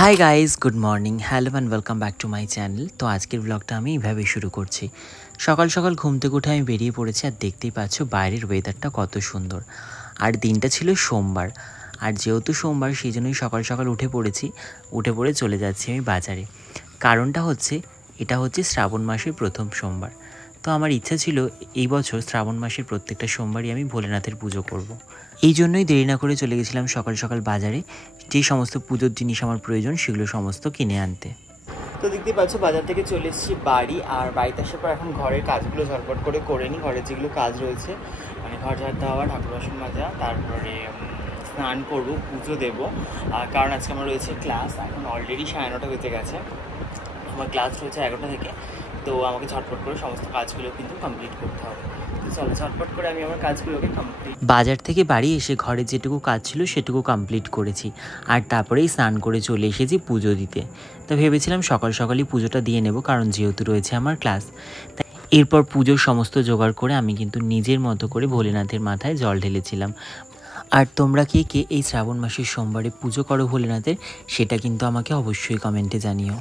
Hi guys, good morning, hello and welcome back to my channel. তো আজকের ব্লগটা আমি এইভাবে শুরু করছি। সকাল সকাল ঘুম থেকে উঠে আমি বেরিয়ে পড়েছি, আর দেখতেই পাচ্ছ বাইরের ওয়েদারটা কত সুন্দর। আর দিনটা ছিল সোমবার, আর যেহেতু সোমবার সেই জন্যই সকাল সকাল উঠে পড়ে চলে যাচ্ছি আমি বাজারে। কারণটা হচ্ছে এটা হচ্ছে শ্রাবণ মাসের প্রথম সোমবার। তো আমার ইচ্ছা ছিল এই বছর শ্রাবণ মাসের প্রত্যেকটা সোমবারই আমি ভোলেনাথের পুজো করব। এই জন্যই দেরি না করে চলে গেছিলাম সকাল সকাল বাজারে, যেই সমস্ত পুজোর জিনিস আমার প্রয়োজন সেগুলো সমস্ত কিনে আনতে। তো দেখতেই পাচ্ছ বাজার থেকে চলে এসেছি বাড়ি, আর বাড়িতে আসার পর এখন ঘরের কাজগুলো ঝটপট করে নিই। ঘরের যেগুলো কাজ রয়েছে, মানে ঘর ঝাড় দেওয়া, ঠাকুর বাসন মাজা, তারপরে স্নান করবো, পুজো দেবো। কারণ আজকে আমার রয়েছে ক্লাস। এখন অলরেডি 9:30 বেজে গেছে, আমার ক্লাস রয়েছে 11টা থেকে। তো আমাকে ঝটপট করে সমস্ত কাজগুলো কিন্তু কমপ্লিট করতে হবে। চলো ঝটপট করে আমি আমার কাজগুলোকে কমপ্লিট। বাজার থেকে বাড়ি এসে ঘরে যেটুকু কাজ ছিল সেটুকু কমপ্লিট করেছি, আর তারপরেই স্নান করে চলে এসেছি পুজো দিতে। তো ভেবেছিলাম সকাল সকালই পুজোটা দিয়ে নেব, কারণ যেহেতু রয়েছে আমার ক্লাস। এরপর পুজোর সমস্ত জোগাড় করে আমি কিন্তু নিজের মতো করে ভোলেনাথের মাথায় জল ঢেলেছিলাম। আর তোমরা কে কে এই শ্রাবণ মাসের সোমবারে পুজো করো ভোলেনাথের, সেটা কিন্তু আমাকে অবশ্যই কমেন্টে জানিও।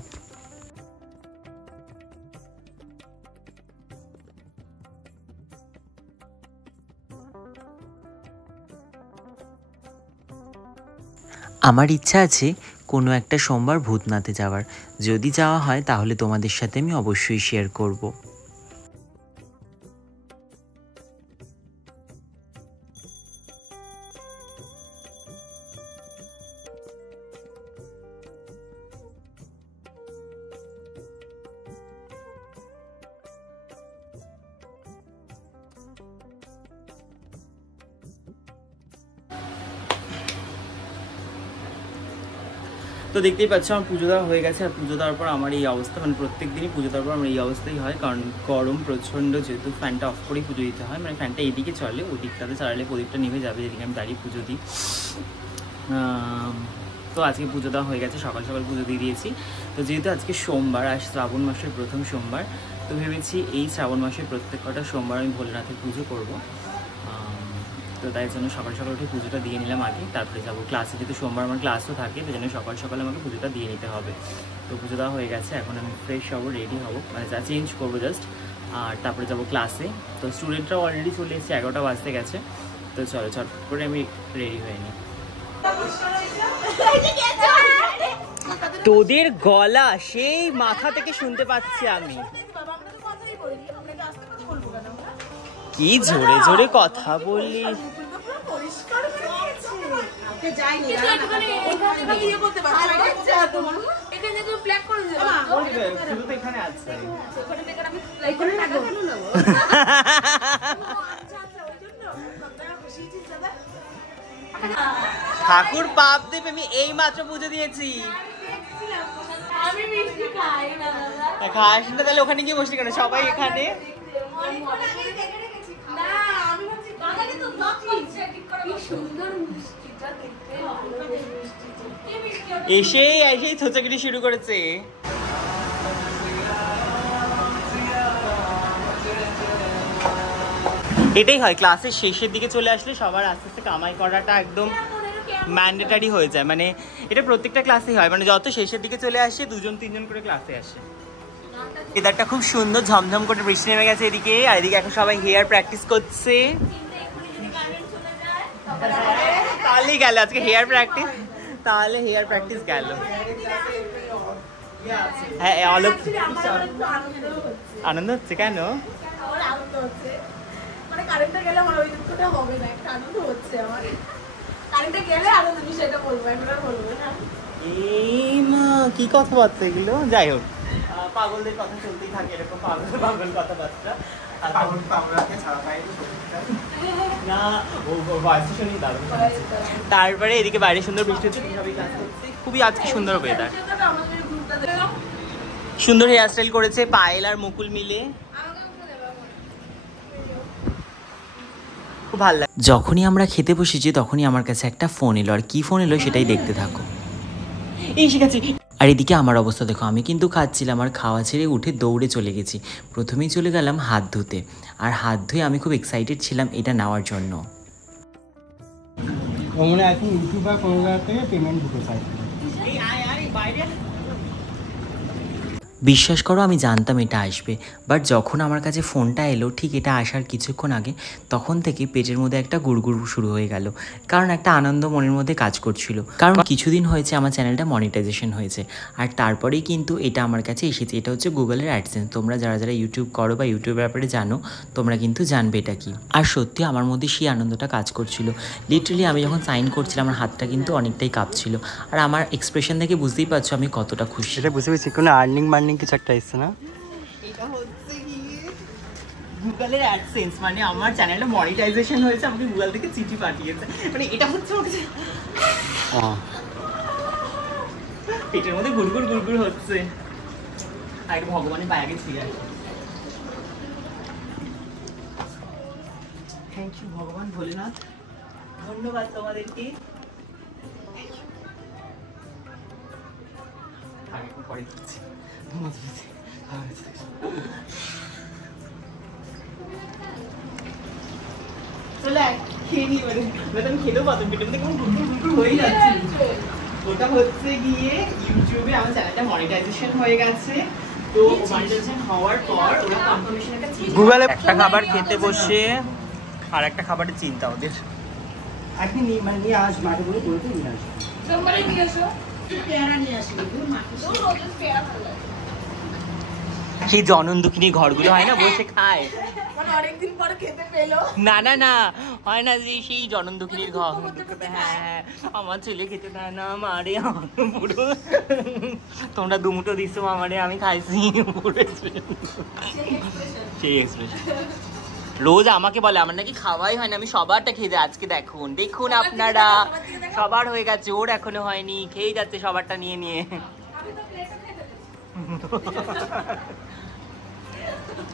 আমার ইচ্ছা আছে কোনো একটা সোমবার ভূতনাথে যাওয়ার। যদি যাওয়া হয় তাহলে তোমাদের সাথে আমি অবশ্যই শেয়ার করব। তো দেখতেই পাচ্ছ আমার পুজো দেওয়া হয়ে গেছে, আর পুজো দেওয়ার পর আমার এই অবস্থা, মানে প্রত্যেক দিনই পুজো দেওয়ার পর আমার এই অবস্থাই হয়। কারণ গরম প্রচণ্ড, যেহেতু ফ্যানটা অফ করেই পুজো দিতে হয়, মানে ফ্যানটা এইদিকে চলে, ওদিকটাতে চালালে প্রদীপটা নিভে যাবে যেদিকে আমি দাঁড়িয়ে পুজো দিই। তো আজকে পুজো দেওয়া হয়ে গেছে, সকাল সকাল পুজো দিয়ে দিয়েছি। তো যেহেতু আজকে সোমবার, আর শ্রাবণ মাসের প্রথম সোমবার, তো ভেবেছি এই শ্রাবণ মাসের প্রত্যেক কটা সোমবার আমি ভোলেনাথের পুজো করব। তো তাই জন্য সকাল সকাল উঠে পুজোটা দিয়ে নিলাম আগে, তারপরে যাবো ক্লাসে। যেহেতু সোমবার আমার ক্লাসও থাকে, সেই জন্য সকাল সকাল আমাকে পুজোটা দিয়ে নিতে হবে। তো পুজো দেওয়া হয়ে গেছে, এখন আমি ফ্রেশ হবো, রেডি হবো, মানে যা চেঞ্জ করবো জাস্ট, আর তারপরে যাবো ক্লাসে। তো স্টুডেন্টরাও অলরেডি চলে এসেছে, 11টা বাজতে গেছে। তো চলো চটপট করে আমি রেডি হয়ে নিই। তোদের গলা সেই মাথা থেকে শুনতে পাচ্ছি আমি, কি জোরে জোরে কথা বললি। ঠাকুর পাপ দেবে, আমি এই মাত্র পুজো দিয়েছি। খাস না তাহলে ওখানে গিয়ে বসলি কেন? সবাই এখানে এসেই ছোচাগিরি শুরু করেছে। এটাই হয়, ক্লাসের শেষের দিকে চলে আসলে সবার আস্তে আস্তে কামাই করাটা একদম ম্যান্ডেটারি হয়ে যায়। মানে এটা প্রত্যেকটা ক্লাসেই হয়, মানে যত শেষের দিকে চলে আসে 2-3 জন করে ক্লাসে আসে। ওয়েদারটা খুব সুন্দর, ঝমঝম করে বৃষ্টি নেমে গেছে এদিকে, আর এদিকে এখন সবাই হেয়ার প্র্যাকটিস করছে। তাহলেই গেল আজকে হেয়ার প্র্যাকটিস, তাহলে হেয়ার প্র্যাকটিস গেল। হ্যাঁ অলোক আনন্দ হচ্ছে কেন? এই মা কি কথাবার্তা এগুলো, যাই হোক পাগলদের কথা চলতেই থাকে, এরকম পাগল কথাবার্তা। তারপরে এদিকে বাইরে সুন্দর বৃষ্টি হচ্ছে, খুবই আজকে সুন্দর ওয়েদার। সুন্দর হেয়ার স্টাইল করেছে পায়েল আর মুকুল মিলে, খুব ভালো লাগে। যখনই আমরা খেতে বসেছি তখনই আমার কাছে একটা ফোন এলো, আর কি ফোন এলো সেটাই দেখতে থাকো। এই শিখাচ্ছি। আর এদিকে আমার অবস্থা দেখো, আমি কিন্তু খাচ্ছিলাম, আর খাওয়া ছেড়ে উঠে দৌড়ে চলে গেছি। প্রথমেই চলে গেলাম হাত ধুতে, আর হাত ধুয়ে আমি খুব এক্সাইটেড ছিলাম এটা নেওয়ার জন্য। ওখানে এখন ইউটিউবার কোনো জায়গা থেকে পেমেন্ট দিতে চাই। বিশ্বাস করো আমি জানতাম এটা আসবে, বাট যখন আমার কাছে ফোনটা এলো ঠিক এটা আসার কিছুক্ষণ আগে, তখন থেকে পেটের মধ্যে একটা গুড়গুড় শুরু হয়ে গেল। কারণ একটা আনন্দ মনের মধ্যে কাজ করছিল, কারণ কিছুদিন হয়েছে আমার চ্যানেলটা মনিটাইজেশন হয়েছে, আর তারপরেই কিন্তু এটা আমার কাছে এসেছে। এটা হচ্ছে গুগলের অ্যাডসেন্স। তোমরা যারা যারা ইউটিউব করো বা ইউটিউবের ব্যাপারে জানো, তোমরা কিন্তু জানবে এটা কি। আর সত্যি আমার মধ্যে সেই আনন্দটা কাজ করছিল। লিটারালি আমি যখন সাইন করছিলাম আমার হাতটা কিন্তু অনেকটাই কাঁপছিল, আর আমার এক্সপ্রেশন দেখে বুঝতেই পারছো আমি কতটা খুশি। এটা বুঝতে পেরেছি, কোনো আর্নিং কিছু একটা এসছে না? এটা হচ্ছে কি গুগলের অ্যাডসেন্স, মানে আমার চ্যানেলটা মনিটাইজেশন হয়েছে, আমাকে গুগল থেকে চিঠি পাঠিয়েছে। মানে এটা হচ্ছে পেটের মধ্যে গুড়গুড় গুড়গুড় হচ্ছে। আর এটা ভগবানের পায়ে গেছি। থ্যাংক ইউ ভগবান ভোলেনাথ, ধন্যবাদ তোমাদেরকে। পরে দিচ্ছি। ওটা হচ্ছে গিয়ে ইউটিউবে আমার চ্যানেলটা মনিটাইজেশন হয়ে গেছে। তো মনিটাইজেশন হওয়ার পর ওরা কনফার্মেশন একটা গুগলে একটা খাবার খেতে বসে আর একটা খাবারের চিন্তা ওদের। আপনি মানে নিয়ে আস, মাকে বলে বলতে নিয়ে আসবে। তোমরা নিয়ে আসো, পেয়ারা নিয়ে আসবে। সেই জনন দুঃখিনী ঘরগুলো হয় না, বসে খায়, মানে অনেকদিন পরে খেতে পেলো। না না না হয় না যে সেই জনন দুঃখিনীর ঘর। হ্যাঁ আমার ছেলে খেতে দেয় না মারে, পুরো তোমরা দুমুটো দিচ্ছ মামারে, আমি খাইছি পুরো সেই এক্সপ্রেশন। রোজ আমাকে বলে আমার নাকি খাওয়াই হয় না, আমি সবারটা খেয়ে যাই। আজকে দেখুন দেখুন আপনারা, সবার হয়ে গেছে, ওর এখনো হয়নি, খেয়ে যাচ্ছে সবারটা নিয়ে নিয়ে।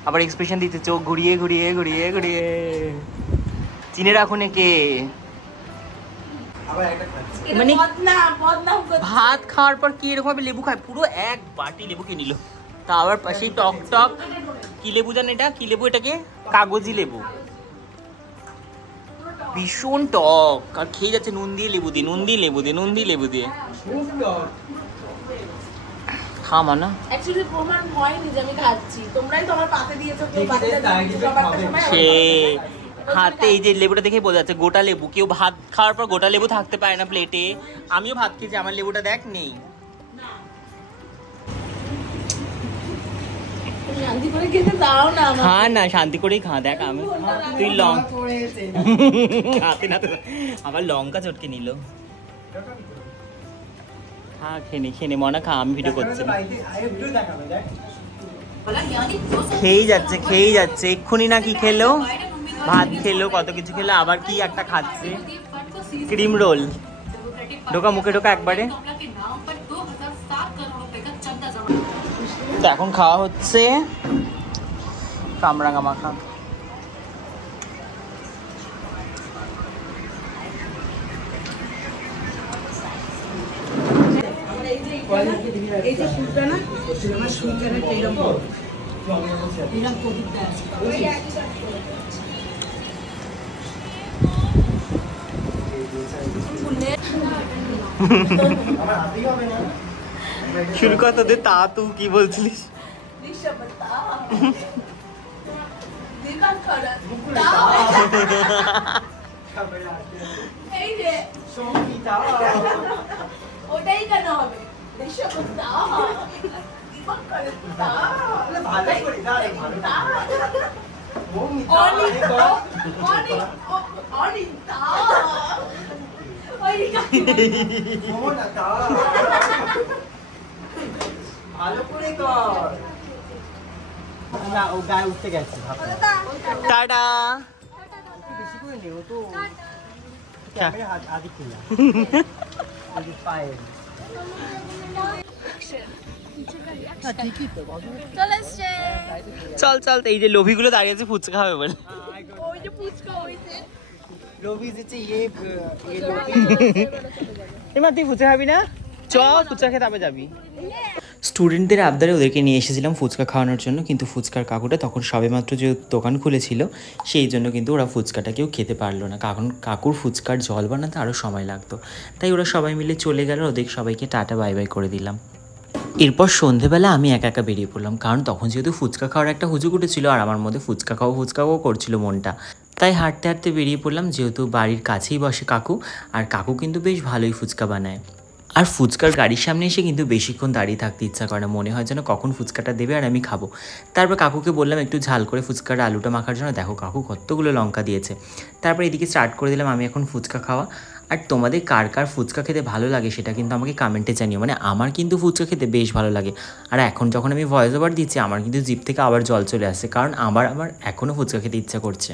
আবার এক্সপ্রেশন দিতে চোখ ঘুরিয়ে ঘুরিয়ে ঘুরিয়ে ঘুরিয়ে। চিনে রাখুন একে। মানে ভাত খাওয়ার পর কি এরকম ভাবে লেবু খায়, পুরো এক বাটি লেবু খেয়ে নিল। তা আবার পাশে টক টক কি লেবু জান, এটা কি লেবু, এটাকে কাগজি লেবু, ভীষণ টক। আর খেয়ে যাচ্ছে নুন দিয়ে লেবু দিয়ে, নুন দিয়ে লেবু দিয়ে, নুন দিয়ে লেবু দিয়ে। খামা না অ্যাকচুয়ালি প্রমাণ হয়নি যে আমি খাচ্ছি, তোমরাই তো আমার পাতে দিয়েছো। সে হাতে এই যে লেবুটা দেখে বোঝা যাচ্ছে গোটা লেবু। কেউ ভাত খাওয়ার পর গোটা লেবু থাকতে পারে না প্লেটে। আমিও ভাত খেয়েছি, আমার লেবুটা দেখ নেই। শান্তি করে খেতে দাও না, খা না, শান্তি করেই খা। দেখ আমি তুই হাতে না, আবার লঙ্কা চটকে নিল। খা, খেয়ে মনে খা, আমি ভিডিও করছি। খেয়েই যাচ্ছে এক্ষুনি না কি খেলো, ভাত খেলো, কত কিছু খেলো, আবার কি একটা খাচ্ছে ক্রিম রোল। ঢোকা মুখে ঢোকা একবারে। তো এখন খাওয়া হচ্ছে কামরাঙা মাখা। এই যে ফুলটা না, আমার সুইটারে এরকম প্রদীপটা আছে। শুরু কর তোদের। তা তুই কি বলছিলিস? ওটাই কেন হবে? ভালো করে কর না, ও গায়ে উঠতে গেছে। টাটা। বেশি করে নেও তো, ক্যামেরা আদি কিনা পায়ে। চল চল, এই যে লোভিগুলো দাঁড়িয়ে আছে ফুচকা খাবে বলে। এবার তুই ফুচকা খাবি না? চ ফুচকা খেতে যাবি। স্টুডেন্টদের আবদারে ওদেরকে নিয়ে এসেছিলাম ফুচকা খাওয়ানোর জন্য, কিন্তু ফুচকার কাকুটা তখন সবেমাত্র যে দোকান খুলেছিল সেই জন্য কিন্তু ওরা ফুচকাটা কেউ খেতে পারলো না, কারণ কাকুর ফুচকার জল বানাতে আরও সময় লাগতো। তাই ওরা সবাই মিলে চলে গেল, ওদের সবাইকে টাটা বাই বাই করে দিলাম। এরপর সন্ধেবেলা আমি একা একা বেরিয়ে পড়লাম, কারণ তখন যেহেতু ফুচকা খাওয়ার একটা হুজুগ উঠেছিল আর আমার মধ্যে ফুচকা খাওয়া করছিল মনটা। তাই হাঁটতে হাঁটতে বেরিয়ে পড়লাম, যেহেতু বাড়ির কাছেই বসে কাকু, আর কাকু কিন্তু বেশ ভালোই ফুচকা বানায়। আর ফুচকার গাড়ির সামনে এসে কিন্তু বেশিক্ষণ দাঁড়িয়ে থাকতে ইচ্ছা করে না, মনে হয় যেন কখন ফুচকাটা দেবে আর আমি খাবো। তারপর কাকুকে বললাম একটু ঝাল করে ফুচকার আলুটা মাখার জন্য, দেখো কাকু কতগুলো লঙ্কা দিয়েছে। তারপর এদিকে স্টার্ট করে দিলাম আমি এখন ফুচকা খাওয়া। আর তোমাদের কার কার ফুচকা খেতে ভালো লাগে সেটা কিন্তু আমাকে কমেন্টে জানিও, মানে আমার কিন্তু ফুচকা খেতে বেশ ভালো লাগে। আর এখন যখন আমি ভয়েস ওভার দিচ্ছি আমার কিন্তু জিভ থেকে আবার জল চলে আসছে, কারণ আমার এখনও ফুচকা খেতে ইচ্ছা করছে।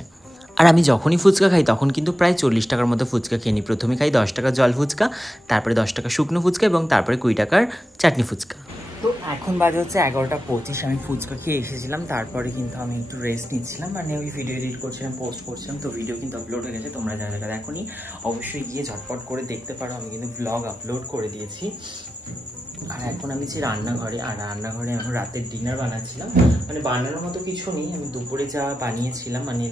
আর আমি যখনই ফুচকা খাই তখন কিন্তু প্রায় 40 টাকার মতো ফুচকা খেয়ে নিই। প্রথমে খাই 10 টাকার জল ফুচকা, তারপরে 10 টাকা শুকনো ফুচকা এবং তারপরে 20 টাকার চাটনি ফুচকা। তো এখন বাজে হচ্ছে 11:25, আমি ফুচকা খেয়ে এসেছিলাম। তারপরে কিন্তু আমি একটু রেস্ট নিচ্ছিলাম, মানে ওই ভিডিও এডিট করছিলাম, পোস্ট করছিলাম। তো ভিডিও কিন্তু আপলোড হয়ে গেছে, তোমরা যারা যারা দেখোনি অবশ্যই গিয়ে ঝটপট করে দেখতে পারো, আমি কিন্তু ব্লগ আপলোড করে দিয়েছি। আর এখন আমি যে রান্নাঘরে, আর রান্নাঘরে এখন রাতের ডিনার বানাচ্ছিলাম, মানে বানানোর মতো কিছু নেই, আমি দুপুরে যা বানিয়েছিলাম, মানে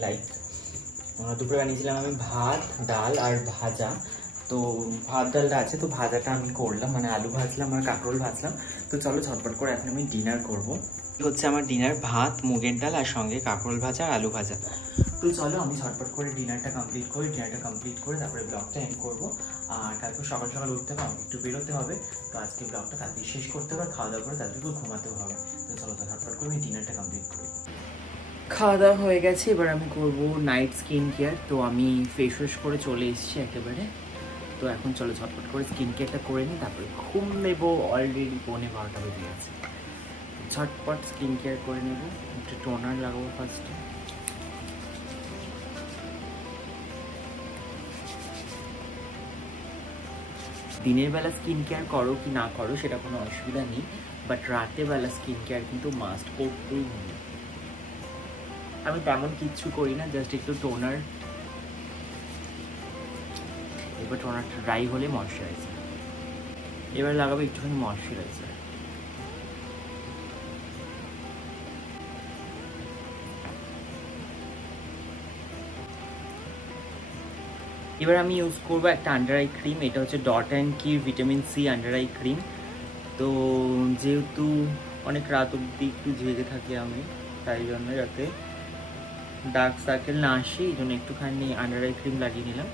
দুপুরে বানিয়েছিলাম আমি ভাত, ডাল আর ভাজা। তো ভাত ডালটা আছে, তো ভাজাটা আমি করলাম, মানে আলু ভাজলাম আর কাঁকরোল ভাজলাম। তো চলো ঝটপট করে এখন আমি ডিনার করবো। হচ্ছে আমার ডিনার ভাত, মুগের ডাল আর সঙ্গে কাঁকরোল ভাজা আর আলু ভাজা। তো চলো আমি ঝটপট করে ডিনারটা কমপ্লিট করে তারপরে ব্লগটা এন্ড করবো। আর কালকে সকাল সকাল উঠতে হবে, আমাকে একটু বেরোতে হবে। তো আজকে ব্লগটা তাড়াতাড়ি শেষ করতে হবে, খাওয়া দাওয়া করে তাড়াতাড়ি ঘুমাতেও হবে। তো চলো ঝটপট করে আমি ডিনারটা কমপ্লিট করি। খাওয়া দাওয়া হয়ে গেছে, এবার আমি করব নাইট স্কিন কেয়ার। তো আমি ফেস ওয়াশ করে চলে এসেছি একেবারে। তো এখন চলো ঝটপট করে স্কিন কেয়ারটা করে নিই, তারপরে ঘুম নেবো। অলরেডি 11:15 বেজে গেছে। ঝটপট স্কিন কেয়ার করে নেব, একটু টোনার লাগাবো ফার্স্টে। দিনের বেলা স্কিন কেয়ার করো কি না করো সেটা কোনো অসুবিধা নেই, বাট রাতের বেলা স্কিন কেয়ার কিন্তু মাস্ট করতেই হবে। আমি তেমন কিচ্ছু করি না, জাস্ট একটু টোনার, এবার টোনারটা ড্রাই হলে ময়শ্চারাইজার, এবার লাগাবো একটুখানি ময়শ্চারাইজার। এবার আমি ইউজ করবো একটা আন্ডার আই ক্রিম, এটা হচ্ছে dot and key vitamin C under eye cream. তো যেহেতু অনেক রাত অবধি একটু জেগে থাকি আমি, তাই জন্য যাতে ডার্ক সার্কেল না আসে এই জন্য একটুখানি আন্ডার আই ক্রিম লাগিয়ে নিলাম।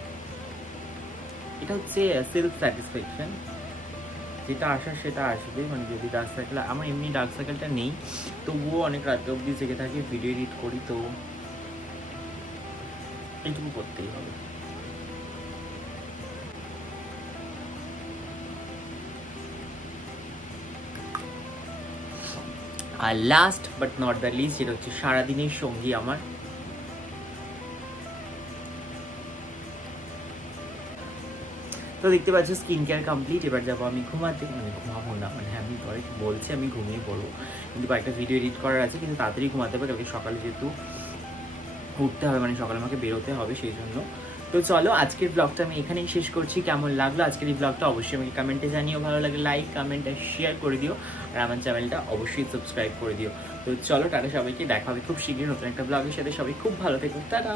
এটা হচ্ছে সেলফ স্যাটিসফ্যাকশন, যেটা আসার সেটা আসবে, মানে যদি ডার্ক সার্কেল, আমার এমনি ডার্ক সার্কেলটা নেই, তবুও অনেক রাত অবধি জেগে থাকি, ভিডিও এডিট করি, তো এইটুকু করতেই হবে। আর last but not the least, যেটা হচ্ছে সারাদিনের সঙ্গী আমার, তো দেখতে পাচ্ছ স্কিন কেয়ার কমপ্লিট। এবার যাবো আমি ঘুমাতে, মানে ঘুমাবো না, মানে আমি বলছি আমি ঘুমিয়ে পড়বো, কিন্তু কয়েকটা ভিডিও এডিট করার আছে, কিন্তু তাড়াতাড়ি ঘুমাতে হবে, কালকে সকালে যেহেতু উঠতে হবে, মানে সকালে আমাকে বেরোতে হবে সেই জন্য। তো চলো আজকের ব্লগটা আমি এখানেই শেষ করছি। কেমন লাগলো আজকের এই ব্লগটা অবশ্যই আমাকে কমেন্টে জানিও, ভালো লাগে লাইক কমেন্ট আর শেয়ার করে দিও, আর আমার চ্যানেলটা অবশ্যই সাবস্ক্রাইব করে দিও। তো চলো টাটা সবাইকে, দেখা হবে খুব শীঘ্রই নতুন একটা ব্লগের সাথে। সবাই খুব ভালো থেকো, টাটা।